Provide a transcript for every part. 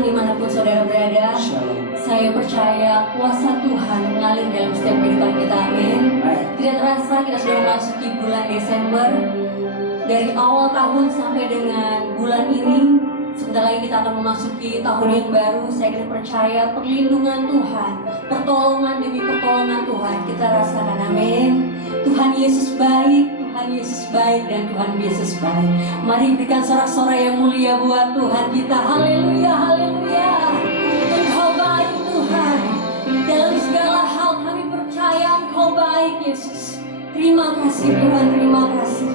Tuhan dimanapun saudara berada. Shalom. Saya percaya kuasa Tuhan mengalir dalam setiap kehidupan kita, amin. Tidak terasa kita sudah memasuki bulan Desember. Dari awal tahun sampai dengan bulan ini, sebentar lagi kita akan memasuki tahun yang baru. Saya percaya perlindungan Tuhan, pertolongan demi pertolongan Tuhan kita rasakan, amin. Tuhan Yesus baik, Tuhan Yesus baik, dan Tuhan Yesus baik. Mari berikan sorak-sorai yang mulia buat Tuhan kita. Haleluya, haleluya. Engkau baik Tuhan. Dalam segala hal kami percaya Engkau baik Yesus. Terima kasih Tuhan, terima kasih.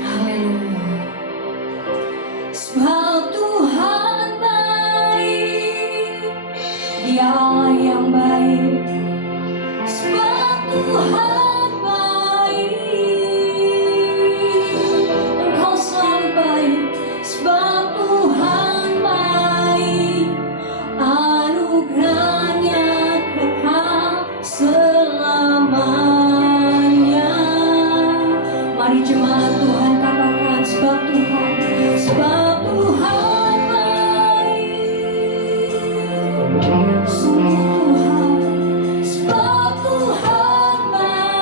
Haleluya. Sebab Tuhan baik, Dia Allah yang baik. Sebab Tuhan baik, Engkau selalu baik. Sebab Tuhan baik, anugerahnya kekal selamanya. Mari jemaat Tuhan katakan, sebab Tuhan baik. Sungguh Tuhan, sebab Tuhan baik.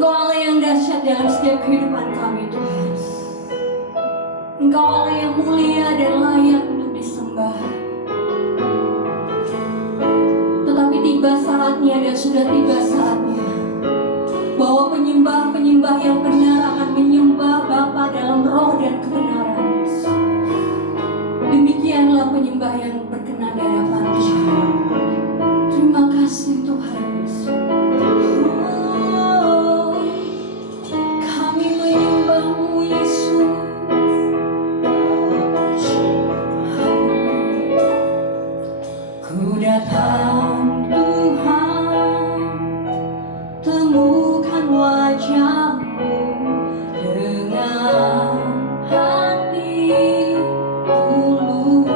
Engkau Allah yang dahsyat dalam setiap kehidupan kami Tuhan. Engkau Allah yang mulia dan layak untuk disembah. Tetapi tiba saatnya dan sudah tiba saatnya bahwa penyembah-penyembah yang benar akan menyembah Bapa dalam roh dan kebenaran. Demikianlah penyembah yang berkenan di hadapan Tuhan. Terima kasih Tuhan. Oh, kami menyembah-Mu Yesus. Ku datang Tuhan, temukan wajah-Mu dengan hati tulus.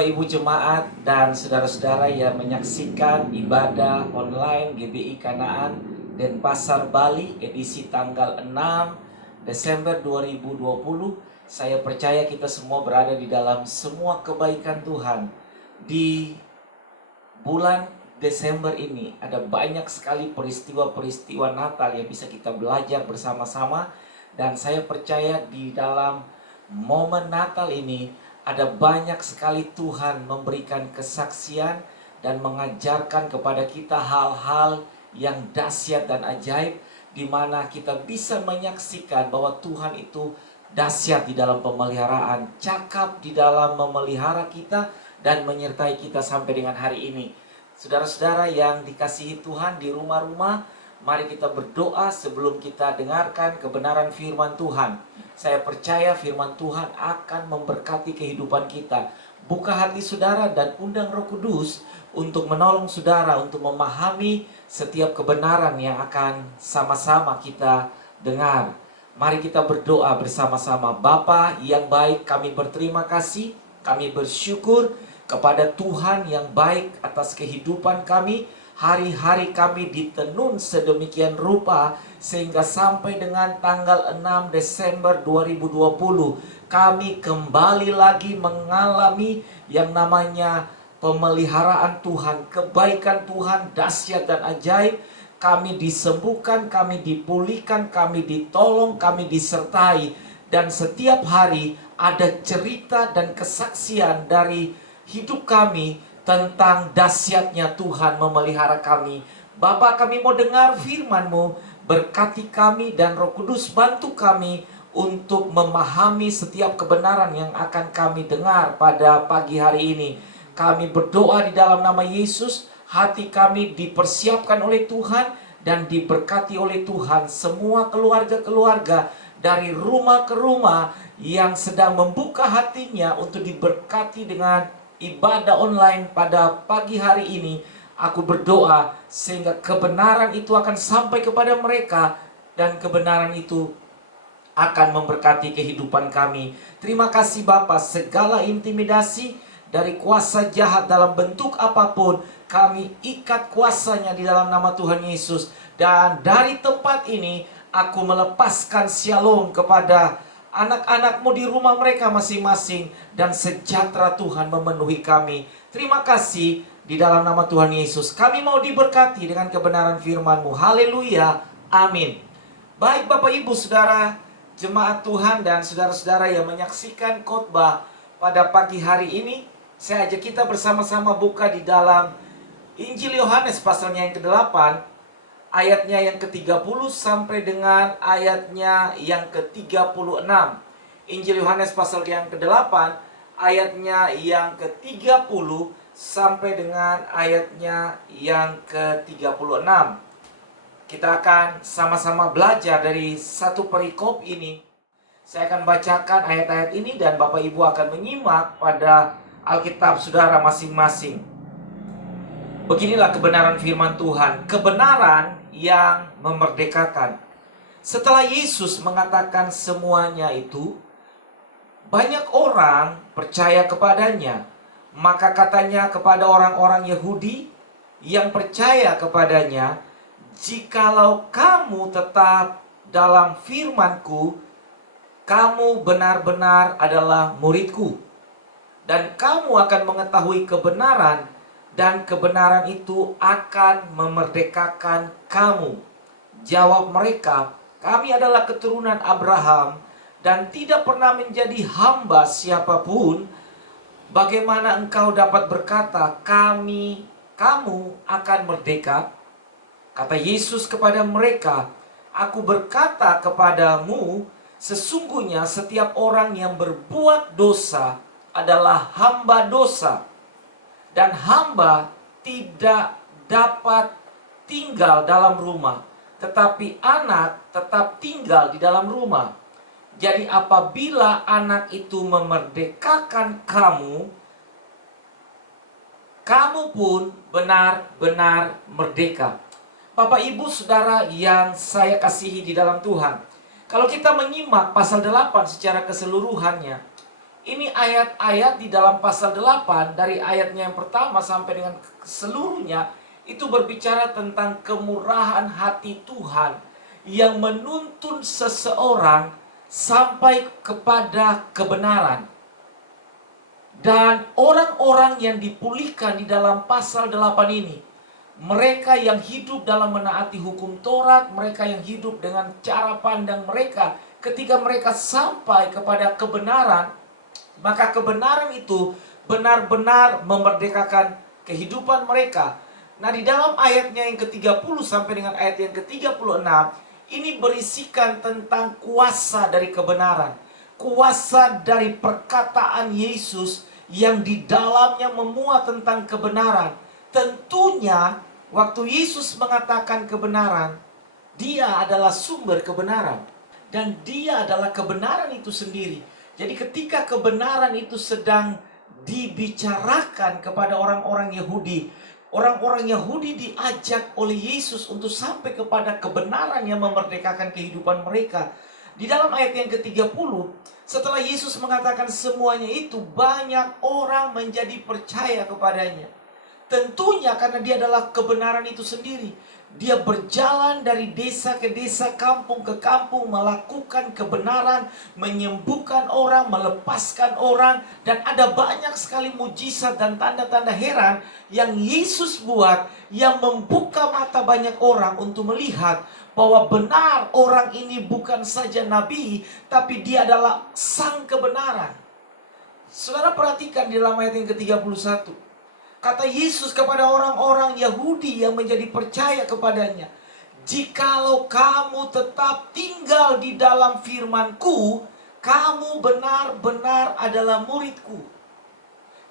Bapak Ibu Jemaat dan saudara-saudara yang menyaksikan ibadah online GBI Kanaan Denpasar Bali edisi tanggal 6 Desember 2020. Saya percaya kita semua berada di dalam semua kebaikan Tuhan. Di bulan Desember ini ada banyak sekali peristiwa-peristiwa Natal yang bisa kita belajar bersama-sama. Dan saya percaya di dalam momen Natal ini ada banyak sekali Tuhan memberikan kesaksian dan mengajarkan kepada kita hal-hal yang dahsyat dan ajaib, di mana kita bisa menyaksikan bahwa Tuhan itu dahsyat di dalam pemeliharaan, cakap di dalam memelihara kita dan menyertai kita sampai dengan hari ini. Saudara-saudara yang dikasihi Tuhan di rumah-rumah, mari kita berdoa sebelum kita dengarkan kebenaran firman Tuhan. Saya percaya firman Tuhan akan memberkati kehidupan kita. Buka hati saudara dan undang Roh Kudus untuk menolong saudara untuk memahami setiap kebenaran yang akan sama-sama kita dengar. Mari kita berdoa bersama-sama. Bapa yang baik, kami berterima kasih, kami bersyukur kepada Tuhan yang baik atas kehidupan kami. Hari-hari kami ditenun sedemikian rupa sehingga sampai dengan tanggal 6 Desember 2020 kami kembali lagi mengalami yang namanya pemeliharaan Tuhan, kebaikan Tuhan dahsyat dan ajaib. Kami disembuhkan, kami dipulihkan, kami ditolong, kami disertai. Dan setiap hari ada cerita dan kesaksian dari hidup kami tentang dahsyatnya Tuhan memelihara kami. Bapa, kami mau dengar firman-Mu, berkati kami dan Roh Kudus bantu kami untuk memahami setiap kebenaran yang akan kami dengar pada pagi hari ini. Kami berdoa di dalam nama Yesus, hati kami dipersiapkan oleh Tuhan dan diberkati oleh Tuhan. Semua keluarga-keluarga dari rumah ke rumah yang sedang membuka hatinya untuk diberkati dengan ibadah online pada pagi hari ini, aku berdoa sehingga kebenaran itu akan sampai kepada mereka dan kebenaran itu akan memberkati kehidupan kami. Terima kasih Bapa, segala intimidasi dari kuasa jahat dalam bentuk apapun, kami ikat kuasanya di dalam nama Tuhan Yesus. Dan dari tempat ini, aku melepaskan shalom kepada anak-anak-Mu di rumah mereka masing-masing. Dan sejahtera Tuhan memenuhi kami. Terima kasih di dalam nama Tuhan Yesus. Kami mau diberkati dengan kebenaran firman-Mu. Haleluya. Amin. Baik Bapak Ibu Saudara, jemaat Tuhan dan saudara-saudara yang menyaksikan khotbah pada pagi hari ini, saya ajak kita bersama-sama buka di dalam Injil Yohanes pasalnya yang ke-8, ayatnya yang ke-30 sampai dengan ayatnya yang ke-36. Injil Yohanes pasal yang ke-8, ayatnya yang ke-30 sampai dengan ayatnya yang ke-36. Kita akan sama-sama belajar dari satu perikop ini. Saya akan bacakan ayat-ayat ini dan Bapak Ibu akan menyimak pada Alkitab saudara masing-masing. Beginilah kebenaran firman Tuhan, kebenaran yang memerdekakan. Setelah Yesus mengatakan semuanya itu, banyak orang percaya kepadanya. Maka katanya kepada orang-orang Yahudi yang percaya kepadanya, "Jikalau kamu tetap dalam firman-Ku, kamu benar-benar adalah murid-Ku. Dan kamu akan mengetahui kebenaran, dan kebenaran itu akan memerdekakan kamu." Jawab mereka, "Kami adalah keturunan Abraham dan tidak pernah menjadi hamba siapapun. Bagaimana engkau dapat berkata, kamu akan merdeka?" Kata Yesus kepada mereka, "Aku berkata kepadamu, sesungguhnya setiap orang yang berbuat dosa adalah hamba dosa. Dan hamba tidak dapat tinggal dalam rumah, tetapi anak tetap tinggal di dalam rumah. Jadi apabila anak itu memerdekakan kamu, kamu pun benar-benar merdeka." Bapak Ibu Saudara yang saya kasihi di dalam Tuhan, kalau kita menyimak pasal 8 secara keseluruhannya, Ini ayat-ayat di dalam pasal 8, dari ayatnya yang pertama sampai dengan seluruhnya, itu berbicara tentang kemurahan hati Tuhan yang menuntun seseorang sampai kepada kebenaran. Dan orang-orang yang dipulihkan di dalam pasal 8 ini, mereka yang hidup dalam menaati hukum Taurat, mereka yang hidup dengan cara pandang mereka, ketika mereka sampai kepada kebenaran, maka kebenaran itu benar-benar memerdekakan kehidupan mereka. Nah, di dalam ayatnya yang ke-30 sampai dengan ayat yang ke-36, ini berisikan tentang kuasa dari kebenaran. Kuasa dari perkataan Yesus yang di dalamnya memuat tentang kebenaran. Tentunya, waktu Yesus mengatakan kebenaran, Dia adalah sumber kebenaran. Dan Dia adalah kebenaran itu sendiri. Jadi ketika kebenaran itu sedang dibicarakan kepada orang-orang Yahudi, orang-orang Yahudi diajak oleh Yesus untuk sampai kepada kebenaran yang memerdekakan kehidupan mereka. Di dalam ayat yang ke-30, setelah Yesus mengatakan semuanya itu, banyak orang menjadi percaya kepadanya. Tentunya karena Dia adalah kebenaran itu sendiri. Dia berjalan dari desa ke desa, kampung ke kampung, melakukan kebenaran, menyembuhkan orang, melepaskan orang. Dan ada banyak sekali mujizat dan tanda-tanda heran yang Yesus buat, yang membuka mata banyak orang untuk melihat bahwa benar orang ini bukan saja nabi, tapi dia adalah sang kebenaran. Saudara perhatikan di dalam ayat yang ke-31. Kata Yesus kepada orang-orang Yahudi yang menjadi percaya kepadanya, "Jikalau kamu tetap tinggal di dalam firman-Ku, kamu benar-benar adalah murid-Ku."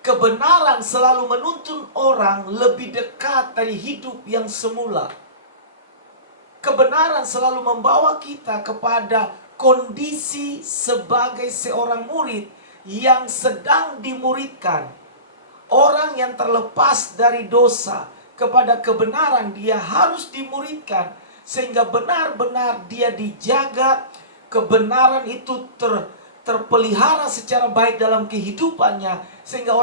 Kebenaran selalu menuntun orang lebih dekat dari hidup yang semula. Kebenaran selalu membawa kita kepada kondisi sebagai seorang murid yang sedang dimuridkan. Orang yang terlepas dari dosa kepada kebenaran, dia harus dimuridkan sehingga benar-benar dia dijaga, kebenaran itu terpelihara secara baik dalam kehidupannya, sehingga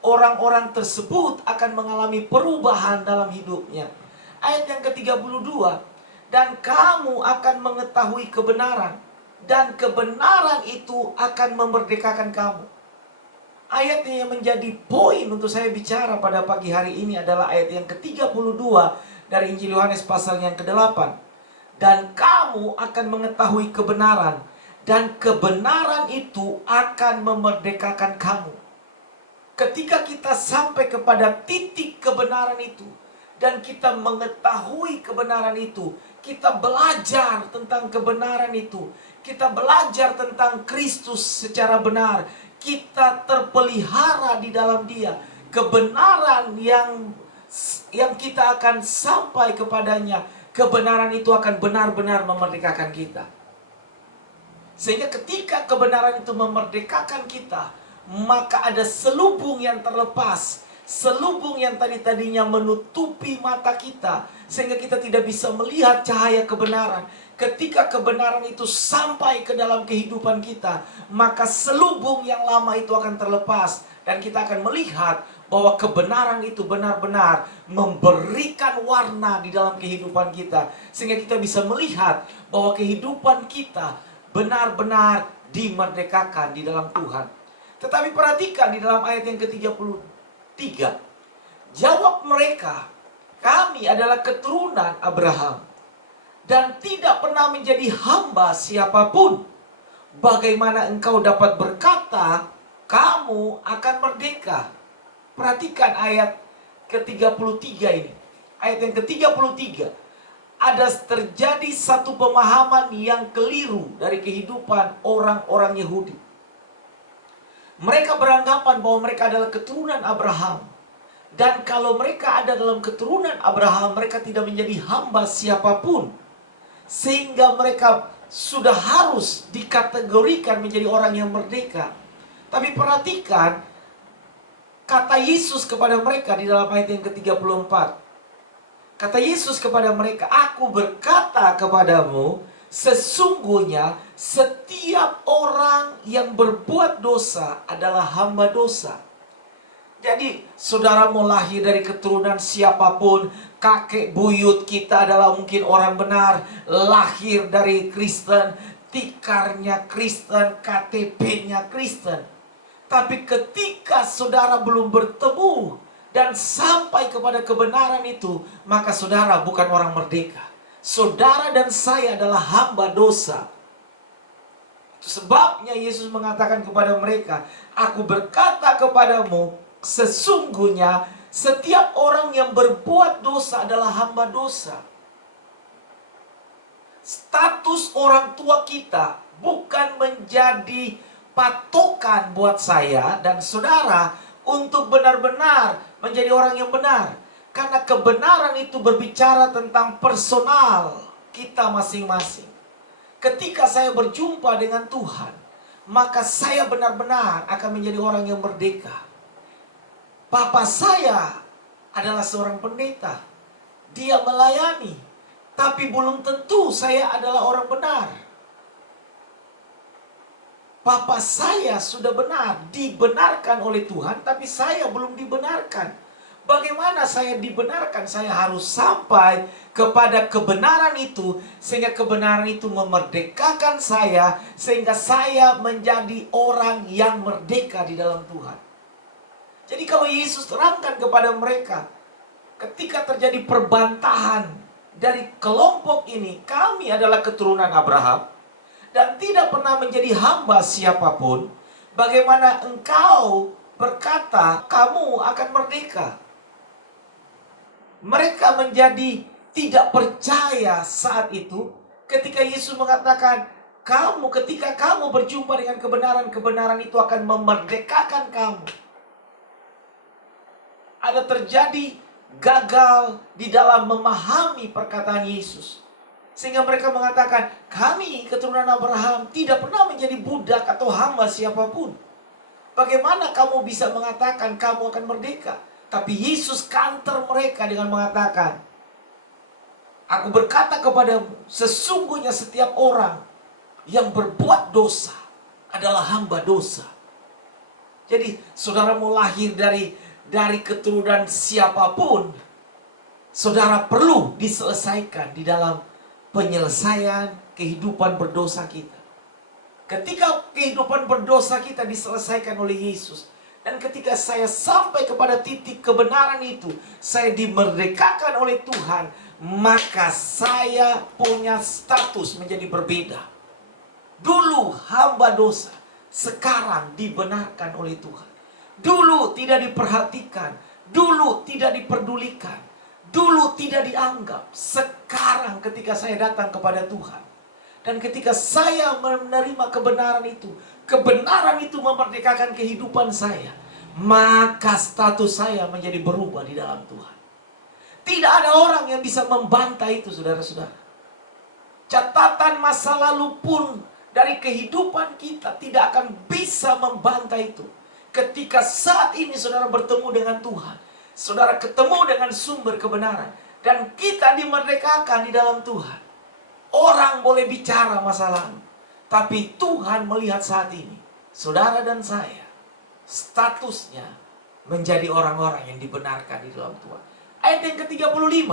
orang-orang tersebut akan mengalami perubahan dalam hidupnya. Ayat yang ke-32, "Dan kamu akan mengetahui kebenaran, dan kebenaran itu akan memerdekakan kamu." Ayat yang menjadi poin untuk saya bicara pada pagi hari ini adalah ayat yang ke-32 dari Injil Yohanes pasal yang ke-8. "Dan kamu akan mengetahui kebenaran, dan kebenaran itu akan memerdekakan kamu." Ketika kita sampai kepada titik kebenaran itu, dan kita mengetahui kebenaran itu, kita belajar tentang kebenaran itu, kita belajar tentang Kristus secara benar, kita terpelihara di dalam Dia. Kebenaran yang kita akan sampai kepadanya, kebenaran itu akan benar-benar memerdekakan kita. Sehingga ketika kebenaran itu memerdekakan kita, maka ada selubung yang terlepas, selubung yang tadinya menutupi mata kita, sehingga kita tidak bisa melihat cahaya kebenaran. Ketika kebenaran itu sampai ke dalam kehidupan kita, maka selubung yang lama itu akan terlepas, dan kita akan melihat bahwa kebenaran itu benar-benar memberikan warna di dalam kehidupan kita, sehingga kita bisa melihat bahwa kehidupan kita benar-benar dimerdekakan di dalam Tuhan. Tetapi perhatikan di dalam ayat yang ke-33, jawab mereka, "Kami adalah keturunan Abraham dan tidak pernah menjadi hamba siapapun. Bagaimana engkau dapat berkata, kamu akan merdeka?" Perhatikan ayat ke-33 ini. Ayat yang ke-33. Ada terjadi satu pemahaman yang keliru dari kehidupan orang-orang Yahudi. Mereka beranggapan bahwa mereka adalah keturunan Abraham. Dan kalau mereka ada dalam keturunan Abraham, mereka tidak menjadi hamba siapapun. Sehingga mereka sudah harus dikategorikan menjadi orang yang merdeka. Tapi perhatikan kata Yesus kepada mereka di dalam ayat yang ke-34. Kata Yesus kepada mereka, "Aku berkata kepadamu, sesungguhnya Setiap orang yang berbuat dosa adalah hamba dosa. Jadi saudara mau lahir dari keturunan siapapun, kakek buyut kita adalah mungkin orang benar, lahir dari Kristen, tikarnya Kristen, KTP-nya Kristen. Tapi ketika saudara belum bertemu dan sampai kepada kebenaran itu, maka saudara bukan orang merdeka. Saudara dan saya adalah hamba dosa. Sebabnya Yesus mengatakan kepada mereka, aku berkata kepadamu, sesungguhnya setiap orang yang berbuat dosa adalah hamba dosa. Status orang tua kita bukan menjadi patokan buat saya dan saudara untuk benar-benar menjadi orang yang benar. Karena kebenaran itu berbicara tentang personal kita masing-masing. Ketika saya berjumpa dengan Tuhan, maka saya benar-benar akan menjadi orang yang merdeka. Papa saya adalah seorang pendeta. Dia melayani, tapi belum tentu saya adalah orang benar. Papa saya sudah benar, dibenarkan oleh Tuhan, tapi saya belum dibenarkan. Bagaimana saya dibenarkan? Saya harus sampai kepada kebenaran itu, sehingga kebenaran itu memerdekakan saya, sehingga saya menjadi orang yang merdeka di dalam Tuhan. Jadi kalau Yesus terangkan kepada mereka, ketika terjadi perbantahan dari kelompok ini, kami adalah keturunan Abraham, dan tidak pernah menjadi hamba siapapun, bagaimana engkau berkata kamu akan merdeka? Mereka menjadi tidak percaya saat itu ketika Yesus mengatakan, ketika kamu berjumpa dengan kebenaran, kebenaran itu akan memerdekakan kamu. Ada terjadi gagal di dalam memahami perkataan Yesus. Sehingga mereka mengatakan, kami keturunan Abraham tidak pernah menjadi budak atau hamba siapapun. Bagaimana kamu bisa mengatakan kamu akan merdeka? Tapi Yesus counter mereka dengan mengatakan, aku berkata kepadamu, sesungguhnya setiap orang yang berbuat dosa adalah hamba dosa. Jadi saudara mau lahir dari keturunan siapapun, saudara perlu diselesaikan di dalam penyelesaian kehidupan berdosa kita. Ketika kehidupan berdosa kita diselesaikan oleh Yesus, dan ketika saya sampai kepada titik kebenaran itu, saya dimerdekakan oleh Tuhan, maka saya punya status menjadi berbeda. Dulu hamba dosa, sekarang dibenarkan oleh Tuhan. Dulu tidak diperhatikan, dulu tidak diperdulikan, dulu tidak dianggap. Sekarang ketika saya datang kepada Tuhan, dan ketika saya menerima kebenaran itu memerdekakan kehidupan saya, maka status saya menjadi berubah di dalam Tuhan. Tidak ada orang yang bisa membantah itu, saudara-saudara. Catatan masa lalu pun dari kehidupan kita tidak akan bisa membantah itu. Ketika saat ini saudara bertemu dengan Tuhan, saudara ketemu dengan sumber kebenaran, dan kita dimerdekakan di dalam Tuhan. Orang boleh bicara masa lalu, tapi Tuhan melihat saat ini, saudara dan saya, statusnya menjadi orang-orang yang dibenarkan di dalam Tuhan. Ayat yang ke-35,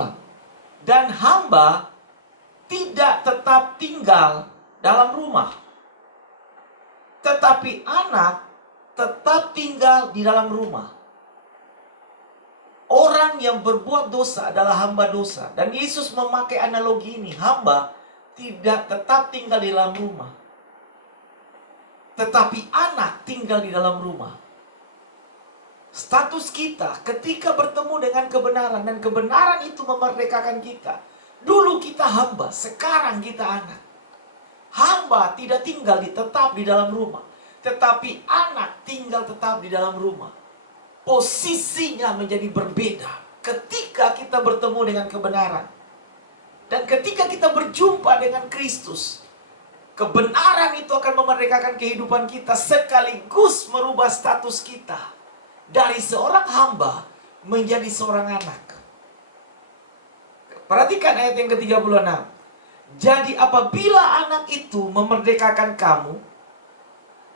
dan hamba tidak tetap tinggal dalam rumah, tetapi anak tetap tinggal di dalam rumah. Orang yang berbuat dosa adalah hamba dosa. Dan Yesus memakai analogi ini, hamba tidak tetap tinggal di dalam rumah, tetapi anak tinggal di dalam rumah. Status kita ketika bertemu dengan kebenaran, dan kebenaran itu memerdekakan kita. Dulu kita hamba, sekarang kita anak. Hamba tidak tinggal tetap di dalam rumah, tetapi anak tinggal tetap di dalam rumah. Posisinya menjadi berbeda ketika kita bertemu dengan kebenaran. Dan ketika kita berjumpa dengan Kristus, kebenaran itu akan memerdekakan kehidupan kita, sekaligus merubah status kita dari seorang hamba menjadi seorang anak. Perhatikan ayat yang ke-36. Jadi apabila anak itu memerdekakan kamu,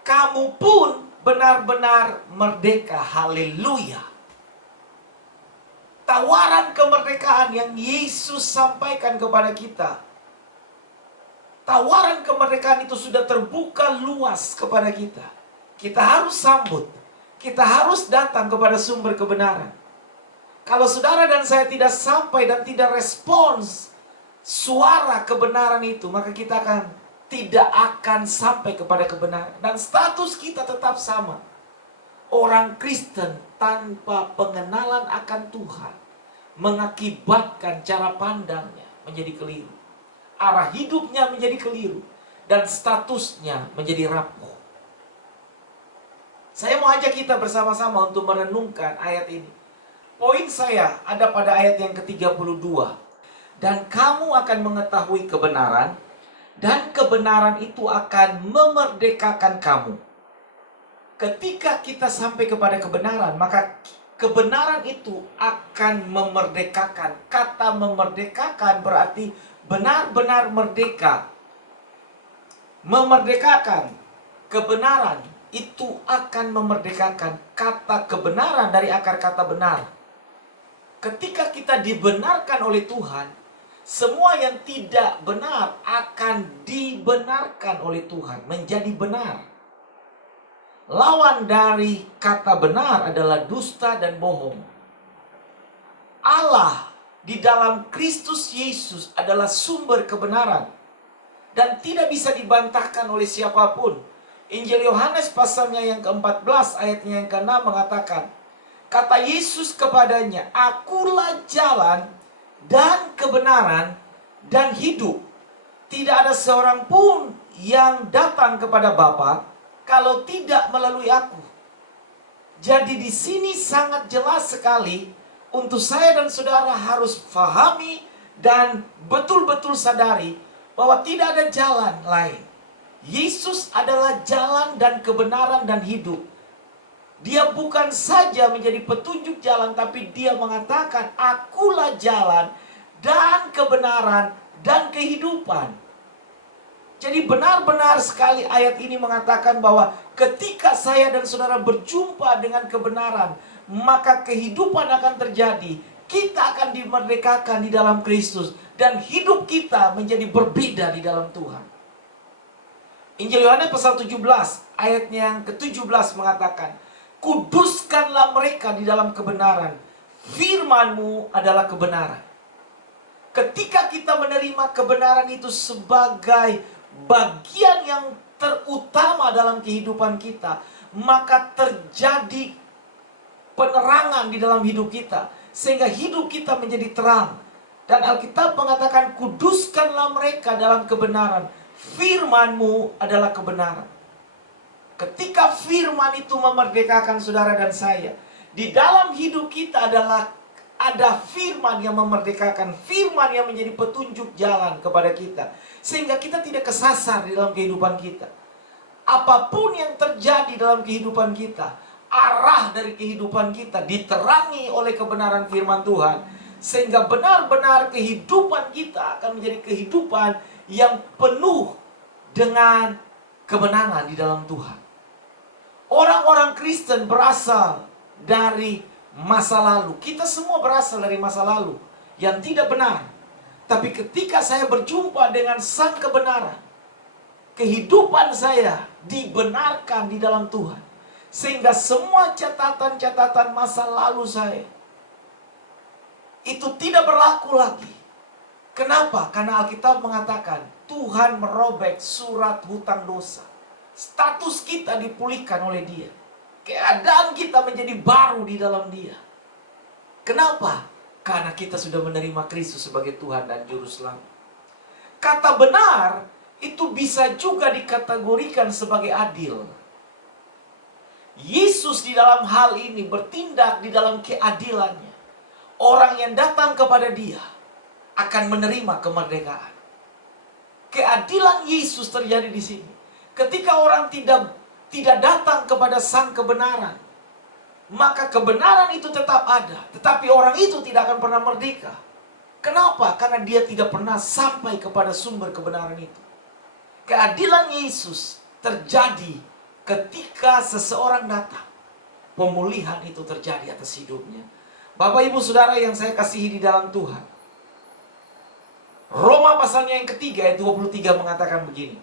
kamu pun benar-benar merdeka. Haleluya. Tawaran kemerdekaan yang Yesus sampaikan kepada kita. Tawaran kemerdekaan itu sudah terbuka luas kepada kita. Kita harus sambut. Kita harus datang kepada sumber kebenaran. Kalau saudara dan saya tidak sampai dan tidak respons suara kebenaran itu, maka kita tidak akan sampai kepada kebenaran. Dan status kita tetap sama. Orang Kristen tanpa pengenalan akan Tuhan mengakibatkan cara pandangnya menjadi keliru. Arah hidupnya menjadi keliru. Dan statusnya menjadi rapuh. Saya mau ajak kita bersama-sama untuk merenungkan ayat ini. Poin saya ada pada ayat yang ke-32. Dan kamu akan mengetahui kebenaran, dan kebenaran itu akan memerdekakan kamu. Ketika kita sampai kepada kebenaran, maka kebenaran itu akan memerdekakan. Kata memerdekakan berarti benar-benar merdeka. Memerdekakan. Kebenaran itu akan memerdekakan. Kata kebenaran dari akar kata benar. Ketika kita dibenarkan oleh Tuhan, semua yang tidak benar akan dibenarkan oleh Tuhan, menjadi benar. Lawan dari kata benar adalah dusta dan bohong. Allah di dalam Kristus Yesus adalah sumber kebenaran dan tidak bisa dibantahkan oleh siapapun. Injil Yohanes pasalnya yang ke-14 ayatnya yang ke-6 mengatakan, kata Yesus kepadanya, akulah jalan dan kebenaran dan hidup. Tidak ada seorang pun yang datang kepada Bapa kalau tidak melalui aku. Jadi di sini sangat jelas sekali untuk saya dan saudara harus fahami dan betul-betul sadari bahwa tidak ada jalan lain. Yesus adalah jalan dan kebenaran dan hidup. Dia bukan saja menjadi petunjuk jalan, tapi dia mengatakan, akulah jalan dan kebenaran dan kehidupan. Jadi benar-benar sekali ayat ini mengatakan bahwa ketika saya dan saudara berjumpa dengan kebenaran, maka kehidupan akan terjadi. Kita akan dimerdekakan di dalam Kristus. Dan hidup kita menjadi berbeda di dalam Tuhan. Injil Yohanes pasal 17 ayatnya yang ke-17 mengatakan, kuduskanlah mereka di dalam kebenaran. Firman-Mu adalah kebenaran. Ketika kita menerima kebenaran itu sebagai bagian yang terutama dalam kehidupan kita, maka terjadi penerangan di dalam hidup kita, sehingga hidup kita menjadi terang. Dan Alkitab mengatakan, kuduskanlah mereka dalam kebenaran. Firman-Mu adalah kebenaran. Ketika firman itu memerdekakan saudara dan saya, di dalam hidup kita ada firman yang memerdekakan, firman yang menjadi petunjuk jalan kepada kita, sehingga kita tidak kesasar di dalam kehidupan kita. Apapun yang terjadi dalam kehidupan kita, arah dari kehidupan kita diterangi oleh kebenaran firman Tuhan, sehingga benar-benar kehidupan kita akan menjadi kehidupan yang penuh dengan kemenangan di dalam Tuhan. Orang-orang Kristen berasal dari masa lalu. Kita semua berasal dari masa lalu yang tidak benar. Tapi ketika saya berjumpa dengan sang kebenaran, kehidupan saya dibenarkan di dalam Tuhan. Sehingga semua catatan-catatan masa lalu saya itu tidak berlaku lagi. Kenapa? Karena Alkitab mengatakan Tuhan merobek surat hutang dosa. Status kita dipulihkan oleh Dia. Keadaan kita menjadi baru di dalam Dia. Kenapa? Karena kita sudah menerima Kristus sebagai Tuhan dan Juru Selamat. Kata benar itu bisa juga dikategorikan sebagai adil. Yesus di dalam hal ini bertindak di dalam keadilannya. Orang yang datang kepada Dia akan menerima kemerdekaan. Keadilan Yesus terjadi di sini. Ketika orang tidak datang kepada sang kebenaran, maka kebenaran itu tetap ada, tetapi orang itu tidak akan pernah merdeka. Kenapa? Karena dia tidak pernah sampai kepada sumber kebenaran itu. Keadilan Yesus terjadi ketika seseorang datang. Pemulihan itu terjadi atas hidupnya. Bapak ibu saudara yang saya kasihi di dalam Tuhan, Roma pasalnya yang ketiga ayat 23 mengatakan begini.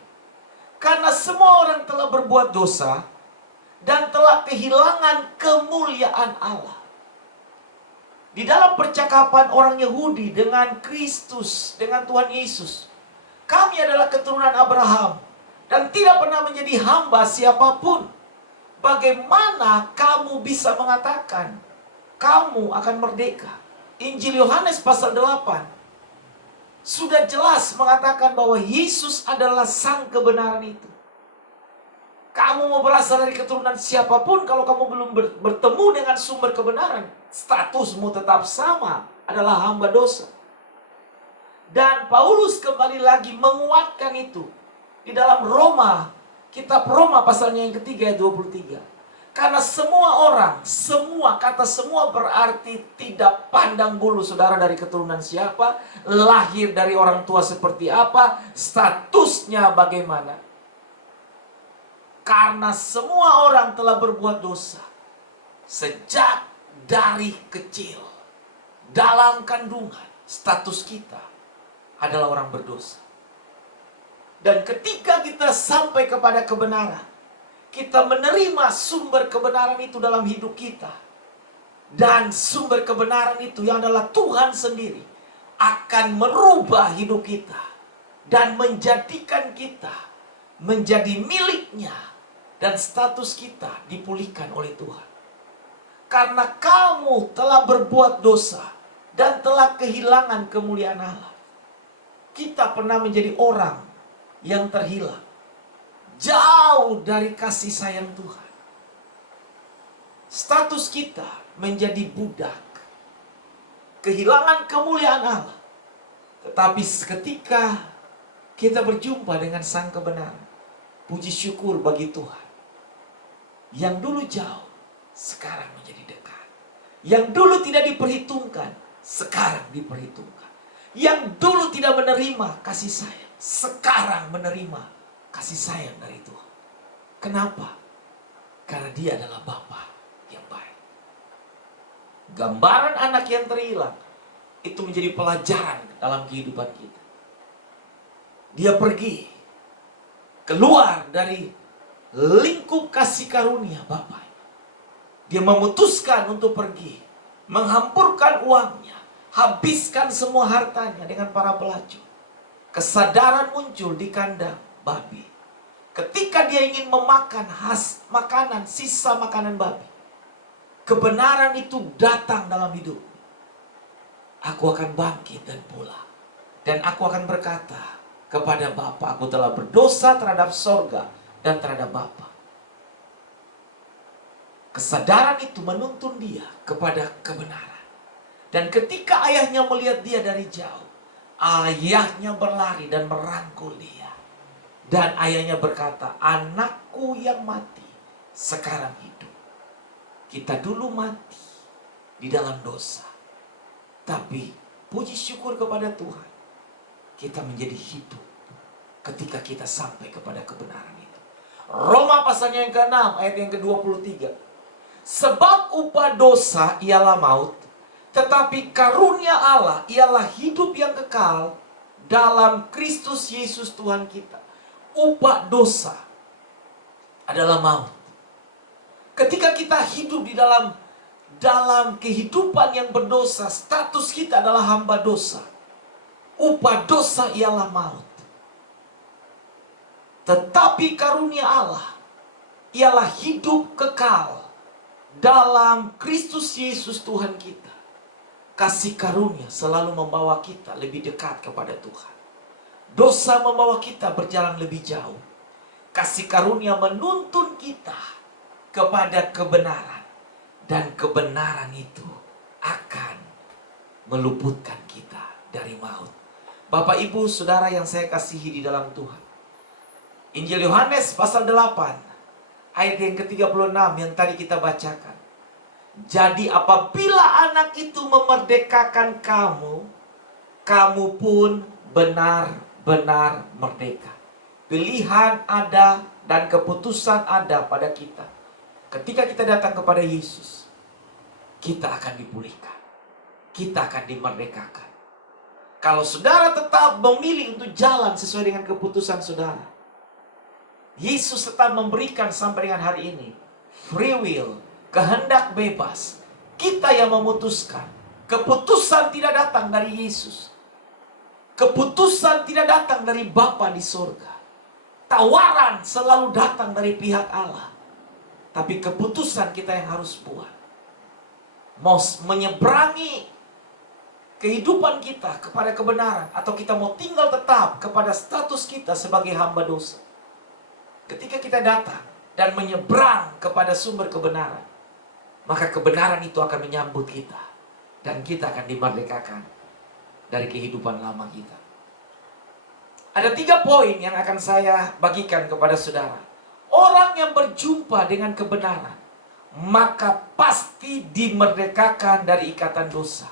Karena semua orang telah berbuat dosa dan telah kehilangan kemuliaan Allah. Di dalam percakapan orang Yahudi dengan Kristus, dengan Tuhan Yesus, kami adalah keturunan Abraham dan tidak pernah menjadi hamba siapapun. Bagaimana kamu bisa mengatakan kamu akan merdeka? Injil Yohanes pasal 8 sudah jelas mengatakan bahwa Yesus adalah sang kebenaran itu. Kamu mau berasal dari keturunan siapapun, kalau kamu belum bertemu dengan sumber kebenaran, statusmu tetap sama, adalah hamba dosa. Dan Paulus kembali lagi menguatkan itu di dalam Roma, kitab Roma pasalnya yang ketiga ayat 23. Karena semua orang, semua kata semua berarti tidak pandang bulu saudara dari keturunan siapa, lahir dari orang tua seperti apa, statusnya bagaimana. Karena semua orang telah berbuat dosa sejak dari kecil. Dalam kandungan, status kita adalah orang berdosa. Dan ketika kita sampai kepada kebenaran, kita menerima sumber kebenaran itu dalam hidup kita. Dan sumber kebenaran itu yang adalah Tuhan sendiri akan merubah hidup kita dan menjadikan kita menjadi miliknya. Dan status kita dipulihkan oleh Tuhan. Karena kamu telah berbuat dosa dan telah kehilangan kemuliaan Allah. Kita pernah menjadi orang yang terhilang, jauh dari kasih sayang Tuhan. Status kita menjadi budak, kehilangan kemuliaan Allah. Tetapi ketika kita berjumpa dengan sang kebenaran, puji syukur bagi Tuhan. Yang dulu jauh, sekarang menjadi dekat. Yang dulu tidak diperhitungkan, sekarang diperhitungkan. Yang dulu tidak menerima kasih sayang, sekarang menerima kasih sayang dari Tuhan. Kenapa? Karena dia adalah Bapa yang baik. Gambaran anak yang terhilang itu menjadi pelajaran dalam kehidupan kita. Dia pergi keluar dari lingkup kasih karunia Bapa. Dia memutuskan untuk pergi, menghampurkan uangnya, habiskan semua hartanya dengan para pelacur. Kesadaran muncul di kandang babi. Ketika dia ingin memakan makanan, sisa makanan babi, kebenaran itu datang dalam hidup. Aku akan bangkit dan pulang. Dan aku akan berkata kepada Bapa, aku telah berdosa terhadap sorga dan terhadap Bapa. Kesadaran itu menuntun dia kepada kebenaran. Dan ketika ayahnya melihat dia dari jauh, ayahnya berlari dan merangkul dia. Dan ayahnya berkata, anakku yang mati sekarang hidup. Kita dulu mati di dalam dosa, tapi puji syukur kepada Tuhan, kita menjadi hidup ketika kita sampai kepada kebenaran itu. Roma pasalnya yang ke-6 ayat yang ke-23. Sebab upah dosa ialah maut, tetapi karunia Allah ialah hidup yang kekal dalam Kristus Yesus Tuhan kita. Upah dosa adalah maut. Ketika kita hidup di dalam kehidupan yang berdosa, status kita adalah hamba dosa. Upah dosa ialah maut. Tetapi karunia Allah ialah hidup kekal dalam Kristus Yesus Tuhan kita. Kasih karunia selalu membawa kita lebih dekat kepada Tuhan. Dosa membawa kita berjalan lebih jauh. Kasih karunia menuntun kita kepada kebenaran. Dan kebenaran itu akan meluputkan kita dari maut. Bapak, Ibu, Saudara yang saya kasihi di dalam Tuhan. Injil Yohanes pasal 8 ayat yang ke-36 yang tadi kita bacakan. Jadi apabila anak itu memerdekakan kamu, kamu pun benar-benar merdeka. Pilihan ada dan keputusan ada pada kita. Ketika kita datang kepada Yesus, kita akan dipulihkan. Kita akan dimerdekakan. Kalau saudara tetap memilih untuk jalan sesuai dengan keputusan saudara, Yesus tetap memberikan sampai dengan hari ini free will, kehendak bebas. Kita yang memutuskan. Keputusan tidak datang dari Yesus. Keputusan tidak datang dari Bapa di surga. Tawaran selalu datang dari pihak Allah. Tapi keputusan kita yang harus buat. Mau menyeberangi kehidupan kita kepada kebenaran, atau kita mau tinggal tetap kepada status kita sebagai hamba dosa. Ketika kita datang dan menyeberang kepada sumber kebenaran, maka kebenaran itu akan menyambut kita. Dan kita akan dimerdekakan dari kehidupan lama kita. Ada 3 poin yang akan saya bagikan kepada saudara. Orang yang berjumpa dengan kebenaran, maka pasti dimerdekakan dari ikatan dosa.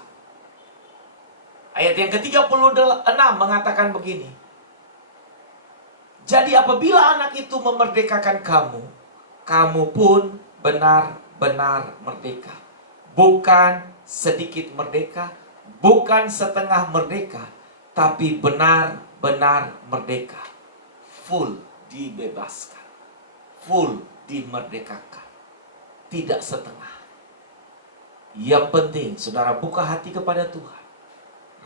Ayat yang ke-36 mengatakan begini. Jadi apabila anak itu memerdekakan kamu, kamu pun benar-benar merdeka. Bukan sedikit merdeka, bukan setengah merdeka, tapi benar-benar merdeka. Full dibebaskan, full dimerdekakan, tidak setengah. Yang penting saudara buka hati kepada Tuhan,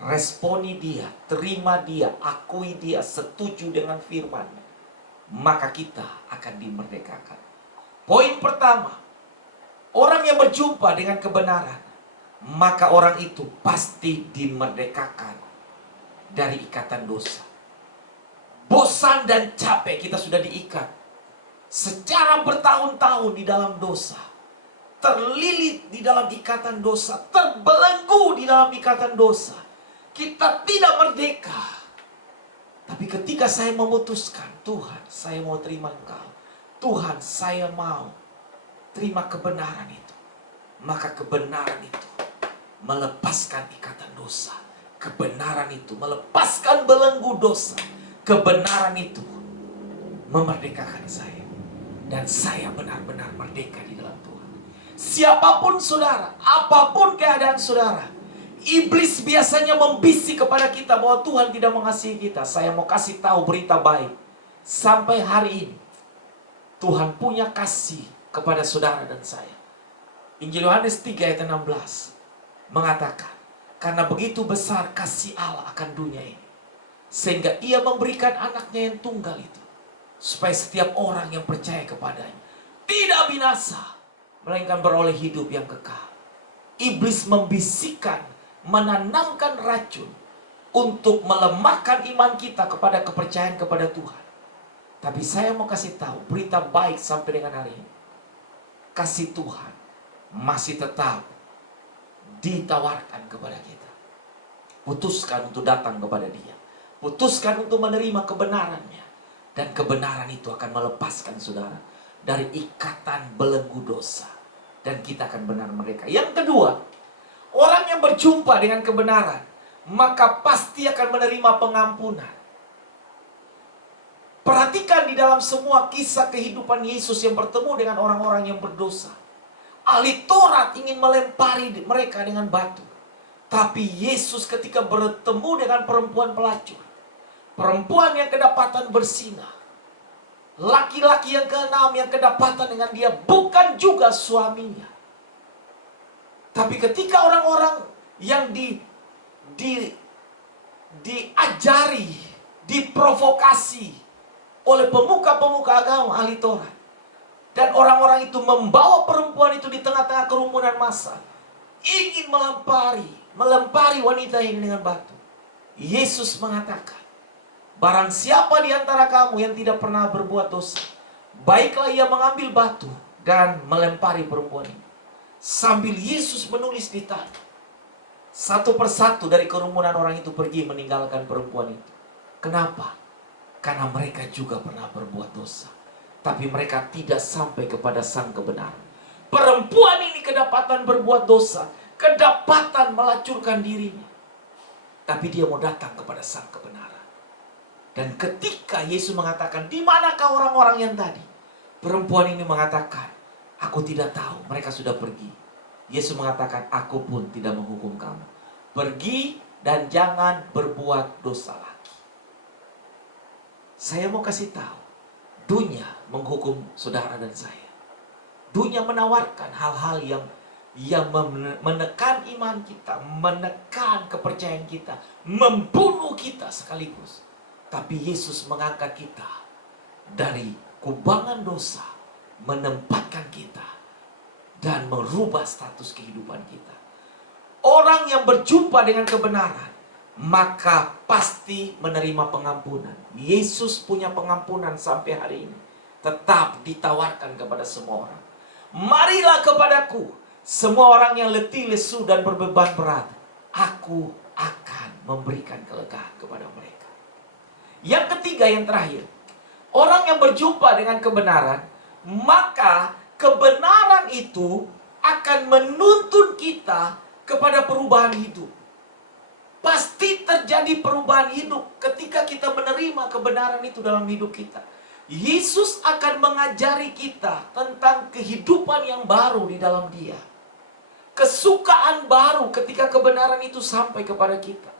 responi Dia, terima Dia, akui Dia, setuju dengan firman-Nya, maka kita akan dimerdekakan. Poin pertama, orang yang berjumpa dengan kebenaran, maka orang itu pasti dimerdekakan dari ikatan dosa. Bosan dan capek kita sudah diikat secara bertahun-tahun di dalam dosa, terlilit di dalam ikatan dosa, terbelenggu di dalam ikatan dosa. Kita tidak merdeka. Tapi ketika saya memutuskan, Tuhan, saya mau terima Engkau, Tuhan, saya mau terima kebenaran itu, maka kebenaran itu melepaskan ikatan dosa. Kebenaran itu melepaskan belenggu dosa. Kebenaran itu memerdekakan saya. Dan saya benar-benar merdeka di dalam Tuhan. Siapapun saudara, apapun keadaan saudara, iblis biasanya membisik kepada kita bahwa Tuhan tidak mengasihi kita. Saya mau kasih tahu berita baik. Sampai hari ini Tuhan punya kasih kepada saudara dan saya. Injil Yohanes 3 ayat 16 mengatakan, karena begitu besar kasih Allah akan dunia ini, sehingga Ia memberikan anaknya yang tunggal itu, supaya setiap orang yang percaya kepadanya tidak binasa, melainkan beroleh hidup yang kekal. Iblis membisikkan, menanamkan racun untuk melemahkan iman kita kepada kepercayaan kepada Tuhan. Tapi saya mau kasih tahu berita baik sampai dengan hari ini. Kasih Tuhan masih tetap ditawarkan kepada kita. Putuskan untuk datang kepada Dia. Putuskan untuk menerima kebenarannya. Dan kebenaran itu akan melepaskan saudara dari ikatan belenggu dosa. Dan kita akan benar merdeka. Yang kedua, orang yang berjumpa dengan kebenaran, maka pasti akan menerima pengampunan. Perhatikan di dalam semua kisah kehidupan Yesus yang bertemu dengan orang-orang yang berdosa. Ahli Taurat ingin melempari mereka dengan batu. Tapi Yesus ketika bertemu dengan perempuan pelacur, perempuan yang kedapatan bersinah, laki-laki yang ke-6 yang kedapatan dengan dia bukan juga suaminya. Tapi ketika orang-orang yang diajari, diprovokasi oleh pemuka-pemuka agama ahli Taurat, dan orang-orang itu membawa perempuan itu di tengah-tengah kerumunan massa, ingin melempari wanita ini dengan batu. Yesus mengatakan, barang siapa di antara kamu yang tidak pernah berbuat dosa, baiklah ia mengambil batu dan melempari perempuan ini. Sambil Yesus menulis di tanah, satu persatu dari kerumunan orang itu pergi meninggalkan perempuan itu. Kenapa? Karena mereka juga pernah berbuat dosa, tapi mereka tidak sampai kepada sang kebenaran. Perempuan ini kedapatan berbuat dosa, kedapatan melacurkan dirinya. Tapi dia mau datang kepada sang kebenaran. Dan ketika Yesus mengatakan, "Di manakah orang-orang yang tadi?" Perempuan ini mengatakan, "Aku tidak tahu, mereka sudah pergi." Yesus mengatakan, "Aku pun tidak menghukum kamu. Pergi dan jangan berbuat dosa lagi." Saya mau kasih tahu, dunia menghukum saudara dan saya. Dunia menawarkan hal-hal yang menekan iman kita, menekan kepercayaan kita, membunuh kita sekaligus. Tapi Yesus mengangkat kita dari kubangan dosa, menempatkan kita dan merubah status kehidupan kita. Orang yang berjumpa dengan kebenaran, maka pasti menerima pengampunan. Yesus punya pengampunan sampai hari ini. Tetap ditawarkan kepada semua orang. "Marilah kepadaku, semua orang yang letih, lesu, dan berbeban berat. Aku akan memberikan kelegaan kepada mereka." Yang ketiga, yang terakhir. Orang yang berjumpa dengan kebenaran, maka kebenaran itu akan menuntun kita kepada perubahan hidup. Pasti terjadi perubahan hidup ketika kita menerima kebenaran itu dalam hidup kita. Yesus akan mengajari kita tentang kehidupan yang baru di dalam Dia. Kesukaan baru ketika kebenaran itu sampai kepada kita.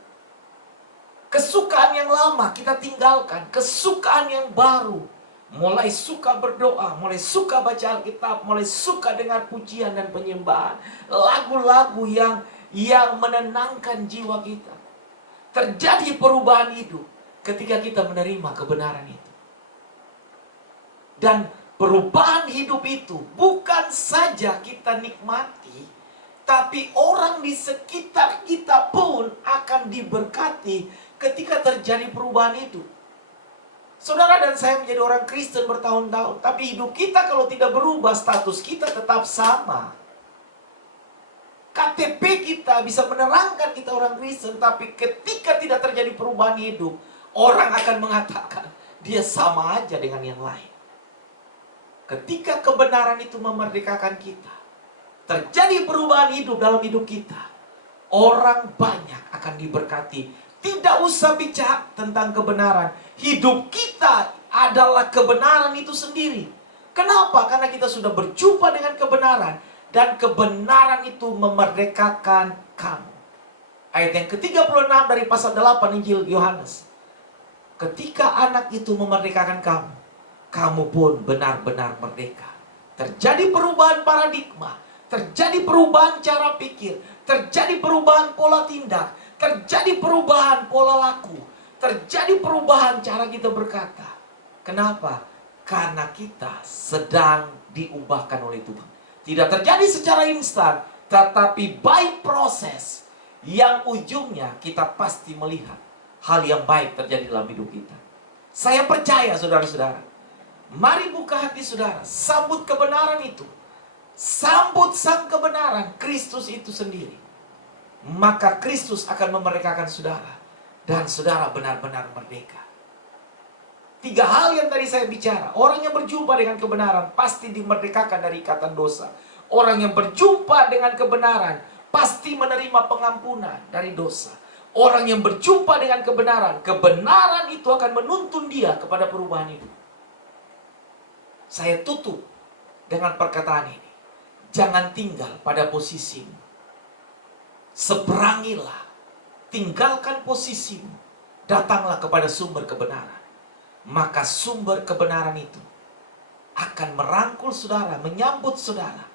Kesukaan yang lama kita tinggalkan. Kesukaan yang baru. Mulai suka berdoa, mulai suka baca Alkitab, mulai suka dengar pujian dan penyembahan. Lagu-lagu yang menenangkan jiwa kita. Terjadi perubahan hidup ketika kita menerima kebenaran itu. Dan perubahan hidup itu bukan saja kita nikmati, tapi orang di sekitar kita pun akan diberkati ketika terjadi perubahan hidup. Saudara dan saya menjadi orang Kristen bertahun-tahun, tapi hidup kita kalau tidak berubah, status kita tetap sama. KTP kita bisa menerangkan kita orang Kristen, tapi ketika tidak terjadi perubahan hidup, orang akan mengatakan dia sama aja dengan yang lain. Ketika kebenaran itu memerdekakan kita, terjadi perubahan hidup dalam hidup kita, orang banyak akan diberkati. Tidak usah bicara tentang kebenaran. Hidup kita adalah kebenaran itu sendiri. Kenapa? Karena kita sudah berjumpa dengan kebenaran. Dan kebenaran itu memerdekakan kamu. Ayat yang ke-36 dari pasal 8 Injil Yohanes. Ketika anak itu memerdekakan kamu, kamu pun benar-benar merdeka. Terjadi perubahan paradigma. Terjadi perubahan cara pikir. Terjadi perubahan pola tindak. Terjadi perubahan pola laku. Terjadi perubahan cara kita berkata. Kenapa? Karena kita sedang diubahkan oleh Tuhan. Tidak terjadi secara instan, tetapi by proses yang ujungnya kita pasti melihat hal yang baik terjadi dalam hidup kita. Saya percaya saudara-saudara. Mari buka hati saudara. Sambut kebenaran itu. Sambut sang kebenaran, Kristus itu sendiri. Maka Kristus akan memerdekakan saudara. Dan saudara benar-benar merdeka. 3 hal yang tadi saya bicara. Orang yang berjumpa dengan kebenaran pasti dimerdekakan dari ikatan dosa. Orang yang berjumpa dengan kebenaran pasti menerima pengampunan dari dosa. Orang yang berjumpa dengan kebenaran, kebenaran itu akan menuntun dia kepada perubahan hidup. Saya tutup dengan perkataan ini. Jangan tinggal pada posisimu. Seberangilah, tinggalkan posisimu, datanglah kepada sumber kebenaran. Maka sumber kebenaran itu akan merangkul saudara, menyambut saudara,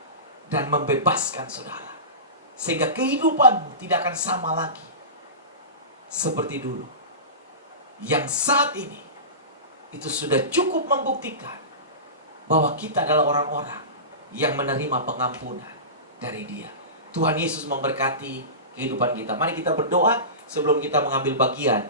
dan membebaskan saudara. Sehingga kehidupanmu tidak akan sama lagi seperti dulu. Yang saat ini, itu sudah cukup membuktikan bahwa kita adalah orang-orang yang menerima pengampunan dari Dia. Tuhan Yesus memberkati kehidupan kita. Mari kita berdoa sebelum kita mengambil bagian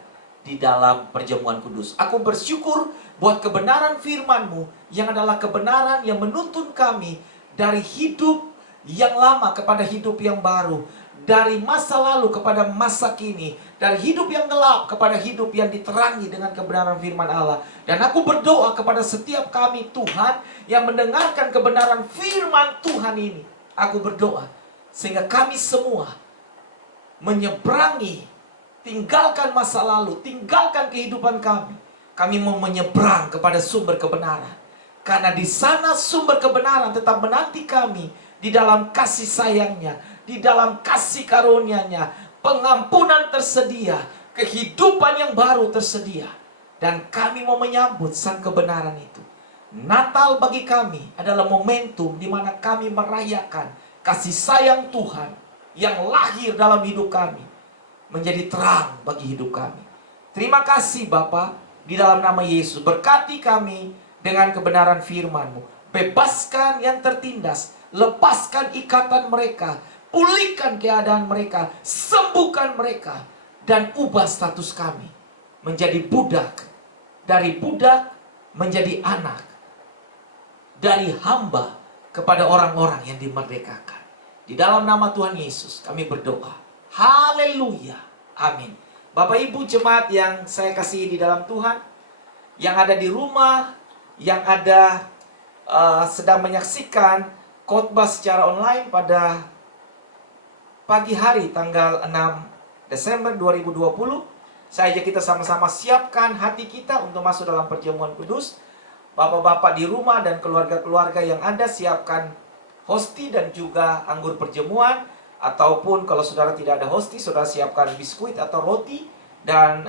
di dalam perjamuan kudus. Aku bersyukur buat kebenaran firman-Mu yang adalah kebenaran yang menuntun kami dari hidup yang lama kepada hidup yang baru. Dari masa lalu kepada masa kini. Dari hidup yang gelap kepada hidup yang diterangi dengan kebenaran firman Allah. Dan aku berdoa kepada setiap kami Tuhan yang mendengarkan kebenaran firman Tuhan ini. Aku berdoa sehingga kami semua menyeberangi tinggalkan masa lalu, tinggalkan kehidupan kami. Kami mau menyeberang kepada sumber kebenaran. Karena di sana sumber kebenaran tetap menanti kami di dalam kasih sayangnya, di dalam kasih karunia-Nya, pengampunan tersedia, kehidupan yang baru tersedia. Dan kami mau menyambut sang kebenaran itu. Natal bagi kami adalah momentum di mana kami merayakan kasih sayang Tuhan yang lahir dalam hidup kami, menjadi terang bagi hidup kami. Terima kasih Bapa, di dalam nama Yesus. Berkati kami dengan kebenaran firman-Mu. Bebaskan yang tertindas, lepaskan ikatan mereka, pulihkan keadaan mereka, sembuhkan mereka, dan ubah status kami menjadi budak, dari budak menjadi anak, dari hamba kepada orang-orang yang dimerdekakan. Di dalam nama Tuhan Yesus kami berdoa. Haleluya. Amin. Bapak Ibu jemaat yang saya kasihi di dalam Tuhan, yang ada di rumah, yang ada sedang menyaksikan khotbah secara online pada pagi hari tanggal 6 Desember 2020, saya ajak kita sama-sama siapkan hati kita untuk masuk dalam perjamuan kudus. Bapak-bapak di rumah dan keluarga-keluarga yang ada, siapkan hosti dan juga anggur perjamuan. Ataupun kalau saudara tidak ada hosti, saudara siapkan biskuit atau roti. Dan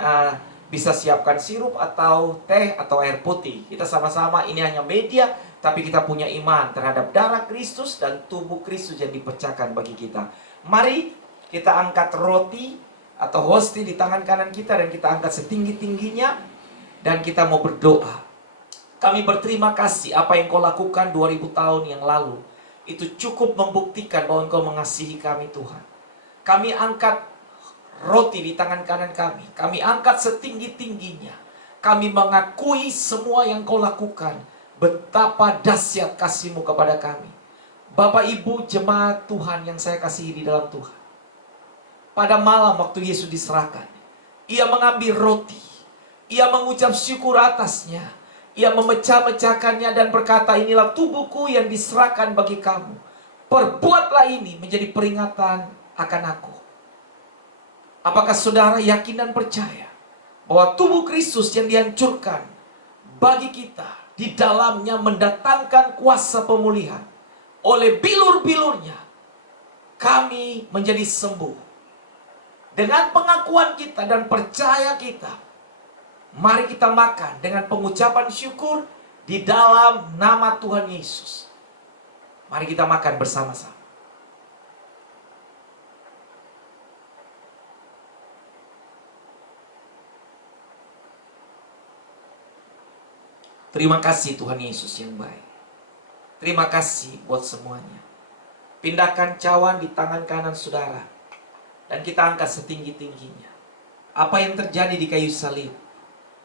bisa siapkan sirup atau teh atau air putih. Kita sama-sama, ini hanya media, tapi kita punya iman terhadap darah Kristus dan tubuh Kristus yang dipecahkan bagi kita. Mari kita angkat roti atau hosti di tangan kanan kita, dan kita angkat setinggi-tingginya, dan kita mau berdoa. Kami berterima kasih apa yang Kau lakukan 2000 tahun yang lalu. Itu cukup membuktikan bahwa Engkau mengasihi kami Tuhan. Kami angkat roti di tangan kanan kami. Kami angkat setinggi-tingginya. Kami mengakui semua yang Kau lakukan. Betapa dahsyat kasih-Mu kepada kami. Bapak Ibu jemaat Tuhan yang saya kasihi di dalam Tuhan. Pada malam waktu Yesus diserahkan, Ia mengambil roti. Ia mengucap syukur atasnya. Ia memecah-mecahkannya dan berkata, inilah tubuhku yang diserahkan bagi kamu. Perbuatlah ini menjadi peringatan akan aku. Apakah saudara yakin dan percaya bahwa tubuh Kristus yang dihancurkan bagi kita, di dalamnya mendatangkan kuasa pemulihan. Oleh bilur-bilurnya kami menjadi sembuh. Dengan pengakuan kita dan percaya kita, mari kita makan dengan pengucapan syukur di dalam nama Tuhan Yesus. Mari kita makan bersama-sama. Terima kasih Tuhan Yesus yang baik. Terima kasih buat semuanya. Pindahkan cawan di tangan kanan saudara, dan kita angkat setinggi-tingginya. Apa yang terjadi di kayu salib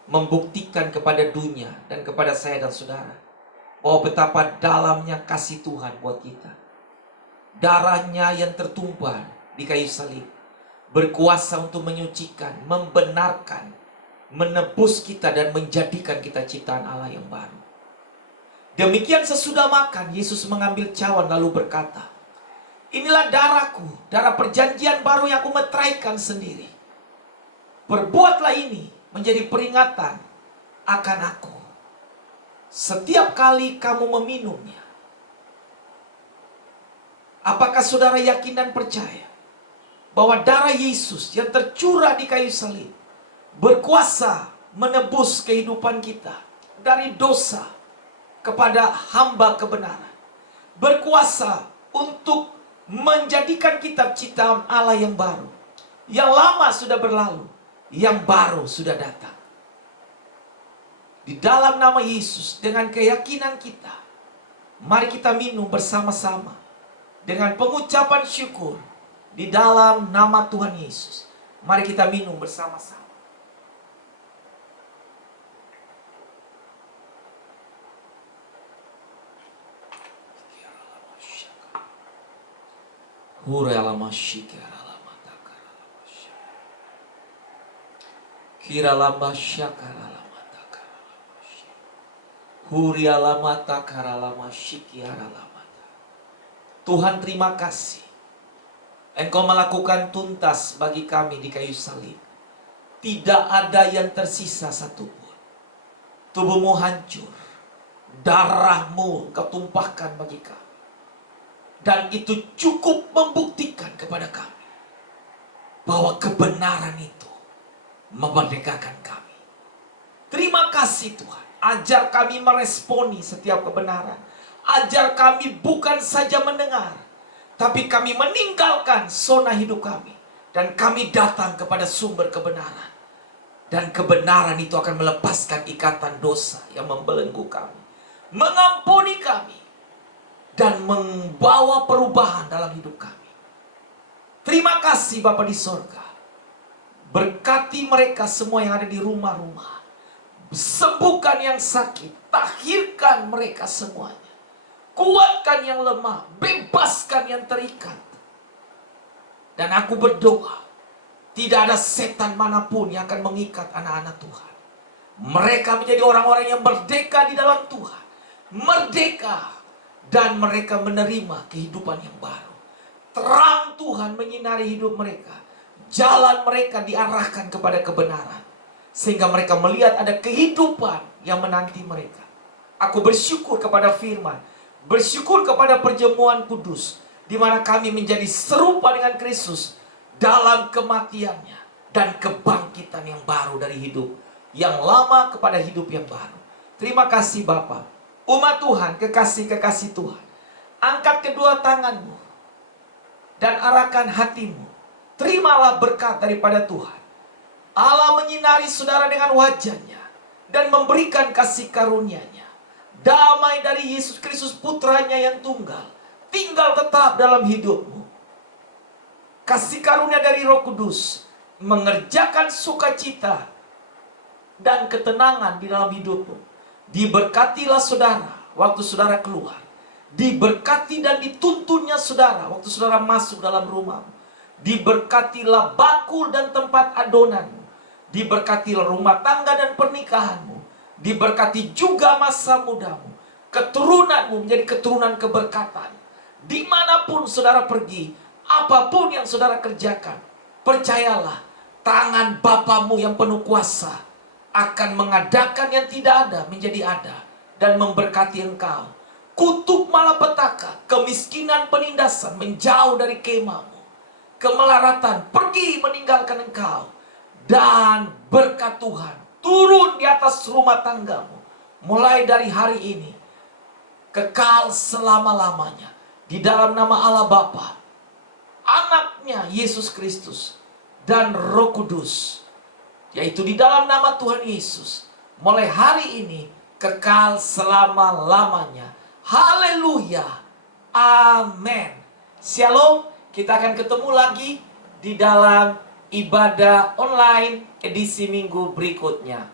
membuktikan kepada dunia dan kepada saya dan saudara bahwa betapa dalamnya kasih Tuhan buat kita. Darahnya yang tertumpah di kayu salib berkuasa untuk menyucikan, membenarkan, menebus kita dan menjadikan kita ciptaan Allah yang baru. Demikian sesudah makan, Yesus mengambil cawan lalu berkata, inilah darahku, darah perjanjian baru yang aku meteraikan sendiri. Perbuatlah ini menjadi peringatan akan aku. Setiap kali kamu meminumnya. Apakah saudara yakin dan percaya bahwa darah Yesus yang tercurah di kayu salib berkuasa menebus kehidupan kita dari dosa kepada hamba kebenaran, berkuasa untuk menjadikan kita ciptaan Allah yang baru. Yang lama sudah berlalu, yang baru sudah datang. Di dalam nama Yesus, dengan keyakinan kita, mari kita minum bersama-sama dengan pengucapan syukur di dalam nama Tuhan Yesus. Mari kita minum bersama-sama. Tuhan, terima kasih. Engkau melakukan tuntas bagi kami di kayu salib. tidak ada yang tersisa satupun. Tubuhmu hancur, darahmu kau tumpahkan bagi kami. Dan itu cukup membuktikan kepada kami bahwa kebenaran itu memerdekakan kami. Terima kasih Tuhan. Ajar kami meresponi setiap kebenaran. Ajar kami bukan saja mendengar, tapi kami meninggalkan zona hidup kami. Dan kami datang kepada sumber kebenaran. Dan kebenaran itu akan melepaskan ikatan dosa yang membelenggu kami, mengampuni kami, dan membawa perubahan dalam hidup kami. Terima kasih Bapa di sorga. Berkati mereka semua yang ada di rumah-rumah. Sembuhkan yang sakit. Tahirkan mereka semuanya. Kuatkan yang lemah. Bebaskan yang terikat. Dan aku berdoa, tidak ada setan manapun yang akan mengikat anak-anak Tuhan. Mereka menjadi orang-orang yang merdeka di dalam Tuhan. Merdeka. Dan mereka menerima kehidupan yang baru. Terang Tuhan menyinari hidup mereka. Jalan mereka diarahkan kepada kebenaran. Sehingga mereka melihat ada kehidupan yang menanti mereka. Aku bersyukur kepada firman. Bersyukur kepada perjamuan kudus. Di mana kami menjadi serupa dengan Kristus dalam kematiannya dan kebangkitan yang baru dari hidup yang lama kepada hidup yang baru. Terima kasih Bapa. Umat Tuhan, kekasih-kekasih Tuhan, angkat kedua tanganmu dan arahkan hatimu. Terimalah berkat daripada Tuhan. Allah menyinari saudara dengan wajahnya dan memberikan kasih karunia-Nya. Damai dari Yesus Kristus putranya yang tunggal tinggal tetap dalam hidupmu. Kasih karunia dari Roh Kudus mengerjakan sukacita dan ketenangan di dalam hidupmu. Diberkatilah saudara waktu saudara keluar. Diberkati dan dituntunnya saudara waktu saudara masuk dalam rumahmu. Diberkatilah bakul dan tempat adonanmu. Diberkatilah rumah tangga dan pernikahanmu. Diberkati juga masa mudamu. Keturunanmu menjadi keturunan keberkatan. Dimanapun saudara pergi, apapun yang saudara kerjakan, percayalah, tangan Bapamu yang penuh kuasa akan mengadakan yang tidak ada menjadi ada dan memberkati engkau. Kutuk malapetaka, kemiskinan, penindasan menjauh dari kemahmu. Kemelaratan pergi meninggalkan engkau. Dan berkat Tuhan turun di atas rumah tanggamu. Mulai dari hari ini, kekal selama-lamanya. Di dalam nama Allah Bapa, Anaknya Yesus Kristus, dan Roh Kudus, yaitu di dalam nama Tuhan Yesus, mulai hari ini, kekal selama-lamanya. Haleluya. Amin. Shalom. Kita akan ketemu lagi di dalam ibadah online edisi minggu berikutnya.